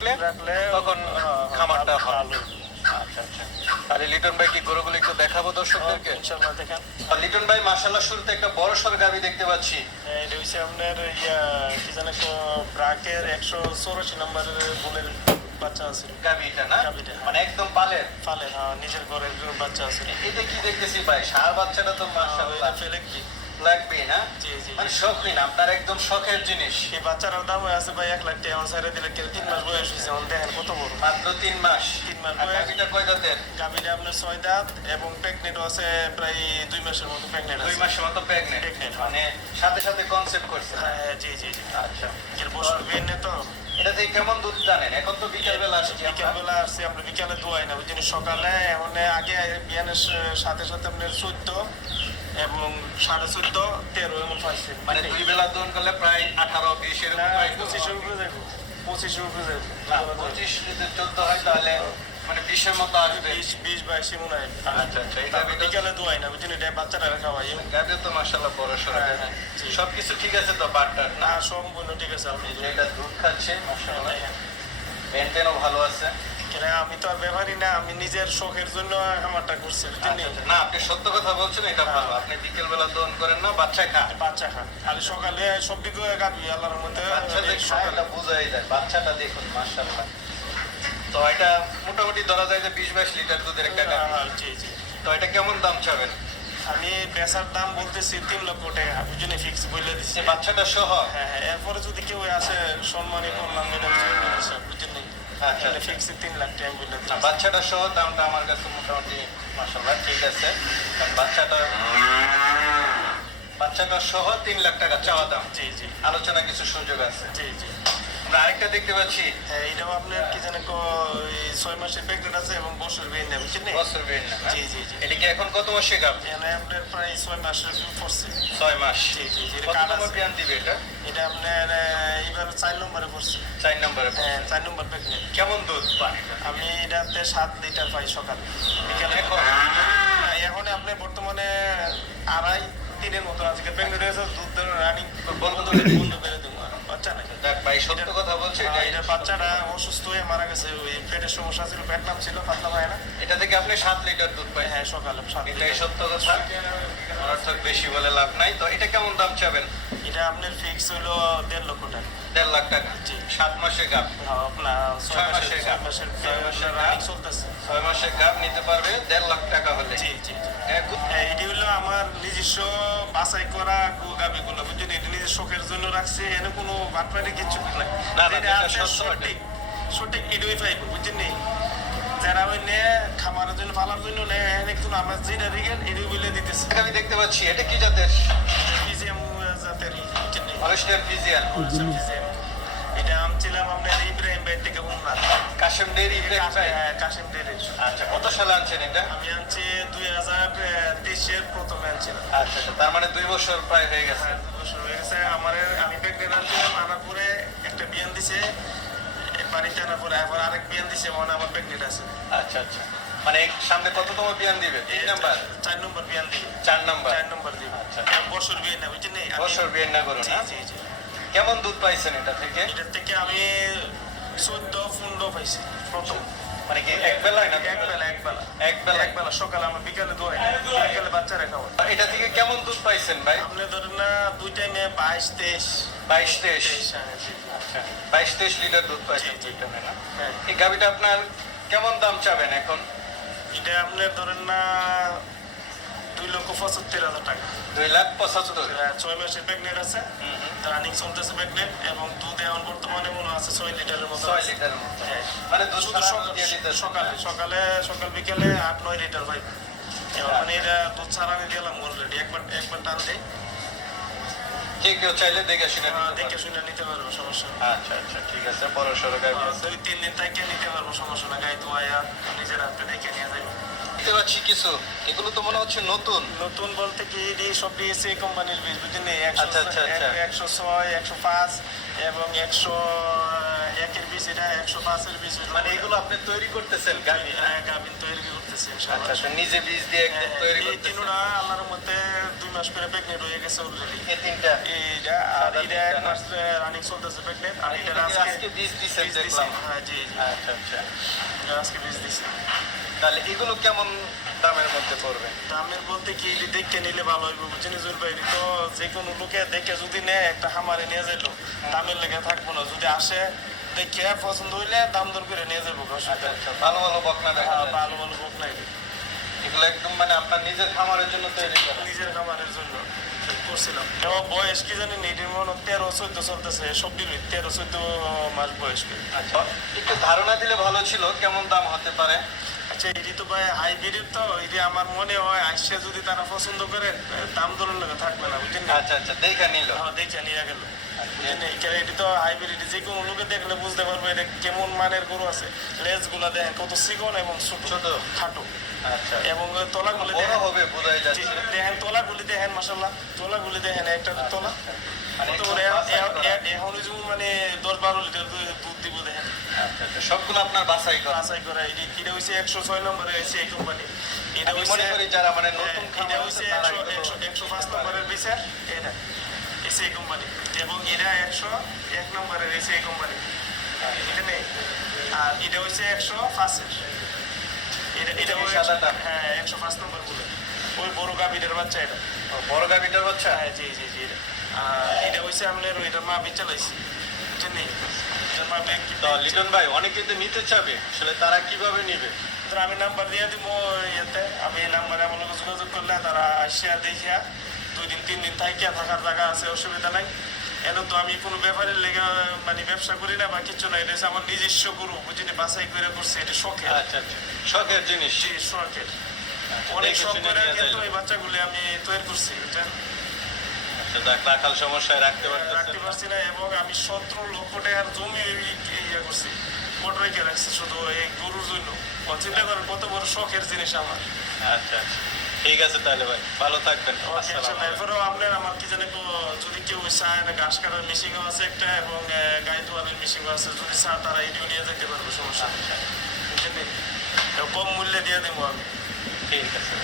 রাখলে তখন খামারটা ভালো। আচ্ছা আচ্ছা, তাহলে লিটন ভাই কি গরুগুলো একটু দেখাবো দর্শকদেরকে? ইনশাআল্লাহ দেখেন। লিটন ভাই মাশাআল্লাহ শুরুতে একটা বড় সর গাভী দেখতে পাচ্ছি। এটা হচ্ছে আপনার কি জানে ব্রাকের 184 নম্বরের বুলের বাচ্চা আছে গাভীটা না, গাভীটা, হ্যাঁ। মানে একদম পালের ফালের, হ্যাঁ, নিজের ঘরের বাচ্চা আছে। এটা কি দেখতেছি ভাই, ষাঁড় বাচ্চাটা তো মাশাআল্লাহ ফেলেকবি লাগবে না? জি জি, মানে শৌখিন, আপনার একদম শখের জিনিস। এই বাচ্চাটার দাম আছে ভাই 1 লাখ টাকা। আমার সাইডে দিলে 3 মাস বয়স হয়েছে, এখন দেখেন কত বড়, মাত্র 3 মাস। 3 মাস আর বয়স। গাভীটা কয় দাঁতের? গাভীটা আপনার 6 দাঁত এবং প্রেগনেন্টও আছে, প্রায় 2 মাসের মতো প্রেগনেন্ট 2 আছে। মাসের মতো প্রেগন্যান্ট, Pregnant, মানে সাথে সাথে কনসেপ্ট করছে। হ্যাঁ জি জি জি। আচ্ছা, এর বছর বিয়ে তো এটা থেকে কেমন দুধ জানেন? এখন তো বিকেল বেলা আসছি আমরা। বিকালবেলা আসছি আমরা, বিকালে দোয়াই না বুঝছেন। সকালে মানে আগে বিয়ানের সাথে সাথে আপনার 14 এবং 14.5 13 এমন পাইছে। মানে 2 বেলা দোন করলে প্রায় 18-20 এর মতো হয়। 25 উপরে যাবো, 25 উপরে যাবো। 25 যদি 14 হয় তাহলে মানে 20 এর মতো আসবে। 20-22 এমন হয়। আচ্ছা আচ্ছা, এটা বিকালে দোয়াই না বুঝছেন, এটা বাচ্চারা খাওয়াই। গাভী তো মাশাআল্লাহ বড় সরো। হ্যাঁ, হ্যাঁ, জি। সবকিছু ঠিক আছে তো? বাটার না সম্পূর্ণ ঠিক আছে। আপনি এটা দুধ খাচ্ছে মাশাআল্লাহ, মেনটেনও ভালো আছে। আমি তো আর ব্যবহারই না, আমি নিজের শখের জন্য আমারটা করছি বুঝছেন। না, আপনি সত্য কথা বলছেন, এটা ভালো। আপনি বিকেল বেলা দোন করেন না, বাচ্চা খায়। বাচ্চা খান খালি সকালে সব দিকে গাবি আল্লাহর মধ্যে বাচ্চা যে খায় এটা বোঝাই যায়। বাচ্চাটা দেখুন মাশাআল্লাহ। তো এটা মোটামুটি ধরা যায় যে 20-22 লিটার দুধের একটা গাভী। জি জি। তো এটা কেমন দাম চাবেন? আমি পেশার দাম বলতেছি 3 লক্ষ টাকা বুঝছেন, ফিক্স বলে দিচ্ছি। যে বাচ্চাটা সহ? হ্যাঁ হ্যাঁ, এরপরে যদি কেউ আসে সম্মানী করলাম, এটা বুঝছেন নি। আচ্ছা, তাহলে ফিক্স 3 লাখ টাকা বলে না, দিচ্ছি। বাচ্চাটা সহ দামটা আমার কাছে মোটামুটি মাশাআল্লাহ ঠিক আছে। কারণ বাচ্চাটা সহ 3 লাখ টাকা চাওয়া দাম। জি জি আলোচনা কিছু সুযোগ আছে। জি জি। আমরা আরেকটা দেখতে পাচ্ছি। হ্যাঁ, এটাও আপনার কি জানে 6 মাসের প্রেগনেন্ট আছে এবং বছর বিয়ে নেই বুঝছেন নি। বছর বের না? জি জি জি। এটা কি এখন কত মাসে গাব? এখানে আপনার প্রায় 6 মাসের পড়ছে। 6 মাস। জি জি জি। কত কার্ড নম্বর আছে। বিয়ান দিবে এটা? এটা আপনার এবার 4 নম্বরে পড়ছে। 4 নম্বরে। হ্যাঁ, 4 নম্বর প্রেগনেন্ট। কেমন দুধ পায়? আমি এটাতে 7 লিটার পাই সকালে, বিকালে। এখন এখন আপনি বর্তমানে 2.5-3 মতো আজকে প্রেগনেন্ট হয়েছে, দুধ রানিং বন্ধ করে দেবো বাচ্চা নাকি। দেখ ভাই, সত্য কথা বলছি। এটার বাচ্চাটা অসুস্থ হয়ে মারা গেছে, ওই পেটের সমস্যা ছিল, পেট নাম ছিল পাতলা পায় না। এটা থেকে আপনি 7 লিটার দুধ পাই। হ্যাঁ, সকালে 7 এটাই লিটার। সত্য কথা, অনর্থক বেশি বলে লাভ নাই। তো এটা কেমন দাম চাবেন? এটা আপনার ফিক্স হইলো 1.5 লক্ষ টাকা। 1.5 লাখ টাকা। জি। 7 মাসে গাব। আপনার 6 মাসের গাব। 6 মাসের রানিং চলতেছে। 6 মাসে গাব নিতে পারবে 1.5 লাখ টাকা হলে। জি জি জি। এখন হ্যাঁ, এটি হলো আমার নিজস্ব বাছাই করা গাবিগুলো বুঝছেন। এটি নিজের শখের জন্য রাখছি, এনে কোনো বাটপাটি কিছু নাই। না, যেটা যেটা আছে সত্য সঠিক সঠিক এটাই পাইব বুঝছেন নি। যারা ওই নে খামারের জন্য পালার জন্য নেয়, এনে কিন্তু আমরা যেটা রিগেন এটাই বলে দিতেছি। আমি দেখতে পাচ্ছি, এটা কি জাতের? পিজিএম জাতেরই বুঝছেন নি। Holstein Friesian. পিজিএম। এটা আনছিলাম আপনার ইব্রাহিম ভাই থেকে উন্নাথ। কাশেম ডেইরি ইব্রাহিম ভাই। হ্যাঁ, কাশিম ডেরের। আচ্ছা, কত সালে আনছেন এটা? আমি আনছি 2023-এর প্রথমে আনছিলাম। আচ্ছা আচ্ছা, তার মানে 2 বছর প্রায় হয়ে গেছে। হ্যাঁ, 2 বছর হয়ে গেছে। আমি প্রেগনেন্ট আনছিলাম, আনার পরে একটা বিয়ান দিছে, বাড়িতে আনার পরে আবার আরেক বিয়ান দিছে, মানে আমার প্রেগনেন্ট আছে। আচ্ছা আচ্ছা, মানে সামনে কততম বিয়ান দিবে? 3 নাম্বার? 4 নম্বর বিয়ান দিবে। 4 নাম্বার। 4 নম্বর দিবে। আচ্ছা। এক বছর বিয়ে না বুঝছেন নি। বছর বিয়ান না করুন। জি জি জি। কেমন দুধ পাইছেন এটা থেকে? এটার থেকে আমি 14-15 পাইছি প্রথম। মানে কি এক বেলায় না? একবেলা একবেলা সকালে আমার, বিকালে দোয়াই, বিকালে বাচ্চারা খাওয়া। এটা থেকে কেমন দুধ পাইছেন ভাই? আপনি ধরেন না 2 টাইমে 22-23। 22-23। হ্যাঁ, জি। আচ্ছা, 22-23 লিটার দুধ পাইছেন জি, জি। দুইটা না? হ্যাঁ, এই গাভিটা আপনার কেমন দাম চাবেন এখন? এটা আপনার ধরেন না 2,75,000 টাকা। 2,75,000। 6 মাসের প্রেগনেন্ট আছে, রানিং চলতেছে প্রেগনেন্ট, এবং দুধ এখন বর্তমানে মনে আছে 6 লিটারের মতো 6 আছে। লিটারের মতো। হ্যাঁ। মানে দুধ শুধু ছাড়া দুধ দিয়ে দিতেছে। সকাল বিকেলে 8-9 লিটার পাই। এবার মানে এটা দুধ ছাড়া আমি দিলাম অলরেডি, একবার টান দেয়। যে কেউ চাইলে দেখে শুনে নিতে দেখে পারবে। শুনে নিতে পারবো, সমস্যা নেই। আচ্ছা আচ্ছা, ঠিক আছে। বড় সড়ো গাভি আছে। 2-3 দিন থেকে নিতে পারবো, সমস্যা না। গাই দোয়া নিজের হাতে দেখে নিয়ে যাবো। দেখতে পাচ্ছি কিছু, এগুলো তো মনে হচ্ছে নতুন। নতুন বলতে কি, সব ডিএসএ কোম্পানির বীজ বুঝলেন। আচ্ছা, আচ্ছা, আচ্ছা। 106, 105 এবং একের বীজ এটা 105-এর বীজ হইলো। মানে এগুলো আপনি তৈরি করতেছেন গাভী? হ্যাঁ, গাভীর তৈরি করতেছি ইনশাআল্লাহ। আচ্ছা আচ্ছা, নিজে বীজ দিয়ে একদম তৈরি এই করতেছেন? তিনটা আল্লাহর মধ্যে 2 মাস করে প্রেগনেন্ট হয়ে গেছে অলরেডি। এই তিনটা? এইটা আর সাদা এটা 1 তিনটা না? মাস রানিং চলতেছে প্রেগনেন্ট। আর এটা এটা কি আজকে বীজ দিছেন বীজ দিছি। দেখলাম? হ্যাঁ, জি জি, আচ্ছা আচ্ছা। এটা আজকে বীজ দিছি। তাহলে এগুলো কেমন দামের মধ্যে পড়বে? দামের বলতে কি, এটা দেখে নিলে ভালো হইব, বুঝছেন জুর ভাই? এটা তো যে কোনো লোকে দেখে যদি নেয়, একটা খামারে নিয়ে যাইলো, দামের লেগে থাকবো না। যদি আসে দেখে পছন্দ হইলে দাম দর করে নিয়ে যাবো। আচ্ছা আচ্ছা, ভালো ভালো বকনা দেখা যায়। ভালো ভালো হোক নাই, এগুলো একদম মানে আপনার নিজের খামারের জন্য তৈরি করা? নিজের খামারের জন্য করছিলাম। এবং বয়স কি জানি না, এটির মনে হয় 13-14 চলতেছে, সবটির 13-14 মাস বয়স। আচ্ছা, একটু ধারণা দিলে ভালো ছিল কেমন দাম হতে পারে। আচ্ছা, এটি তো ভাই হাইব্রিড, তো এটি আমার মনে হয় আসছে যদি তারা পছন্দ করেন, দাম দরের লেগে থাকবে না, বুঝছেন? আচ্ছা আচ্ছা, দেখা নিল। হ্যাঁ, দেখে নিয়ে গেল, বুঝছেন? এখানে এটি তো হাইব্রিড, যে কোনো লোকে দেখলে বুঝতে পারবে এটা কেমন মানের গরু আছে। লেজ গুলা দেখেন কত চিকন এবং ছোট ছোট? খাটো। আচ্ছা, এবং তলাগুলি বড় দেখেন, হবে বোঝাই যাচ্ছে। দেখেন তলাগুলি দেখেন, মাশাআল্লাহ তলাগুলি দেখেন, একটা তলা মানে কত একদম বড়। বাছাই করা। এখন যেমন মানে 10-12 লিটার দুধ দিব দেখেন। আচ্ছা আচ্ছা, সবগুলো আপনার বাছাই করা? বাছাই করা। এটা হচ্ছে 106 নম্বরে হয়েছে এই কোম্পানি। এটা আমি হচ্ছে, মনে করি যারা মানে নতুন এটা খামার হচ্ছে আছে তারা এগুলো 105 নম্বরের বিচার। এটা এসে এই কোম্পানি, এবং এটা 101 নম্বরের এসে এই কোম্পানি। এটা নেই। আর এটা হচ্ছে 105-এর। এটা এই ওই সাদাটা? হ্যাঁ, 105 নম্বর বলে। ওই বড় গাভীটার বাচ্চা এটা। ও, বড় গাভীটার বাচ্চা? হ্যাঁ, জি জি জি। আর এটা হচ্ছে আপনার ওইটার মা চালাইছি, বুঝছেন? এটার মা ব্যাগ কি তো লিটন ভাই, অনেকে তো নিতে চাবে, আসলে তারা কিভাবে নিবে? আমি নাম্বার দিয়ে দিব ইয়েতে। আমি এই নাম্বারে আমার লোক যোগাযোগ করলে তারা আসিয়া দেখিয়া 2 দিন 3 দিন থাকিয়া থাকার জায়গা আছে, অসুবিধা নাই। এনে তো আমি কোনো ব্যাপারের লেগে মানে ব্যবসা করি না বা কিছু না। এটা হচ্ছে আমার নিজস্ব গরু, বুঝিনি, বাছাই করে করছি। এটা শখের। আচ্ছা আচ্ছা, শখের জিনিস। জি, শখের। অনেক দেখে শখ শুনে করে নিয়ে কিন্তু যাইলো। এই বাচ্চাগুলি আমি তৈরি করছি, বুঝছেন? আচ্ছা, যাক, রাখাল সমস্যায় রাখতে রাখতে পারতেছেন না। পারছি না। এবং আমি 17 লক্ষ টাকার জমি ইয়ে করছি, কোট রেখে রাখছি শুধু এই গরুর জন্য। চিন্তা করেন কত বড় শখের জিনিস আমার। আচ্ছা আচ্ছা, ঠিক আছে তাহলে ভাই, ভালো থাকবেন। আসসালামু আলাইকুম। এরপরেও আপনার আমার কি জানি যদি কেউ চায় না, ঘাস কাটার মেশিনও আছে একটা, এবং গাই ধোয়ানোর মেশিনও আছে। যদি চায় তারা এটিও নিয়ে যেতে পারবে, সমস্যা নেই, বুঝলেন? কম মূল্যে দিয়ে দেবো আমি। ঠিক আছে।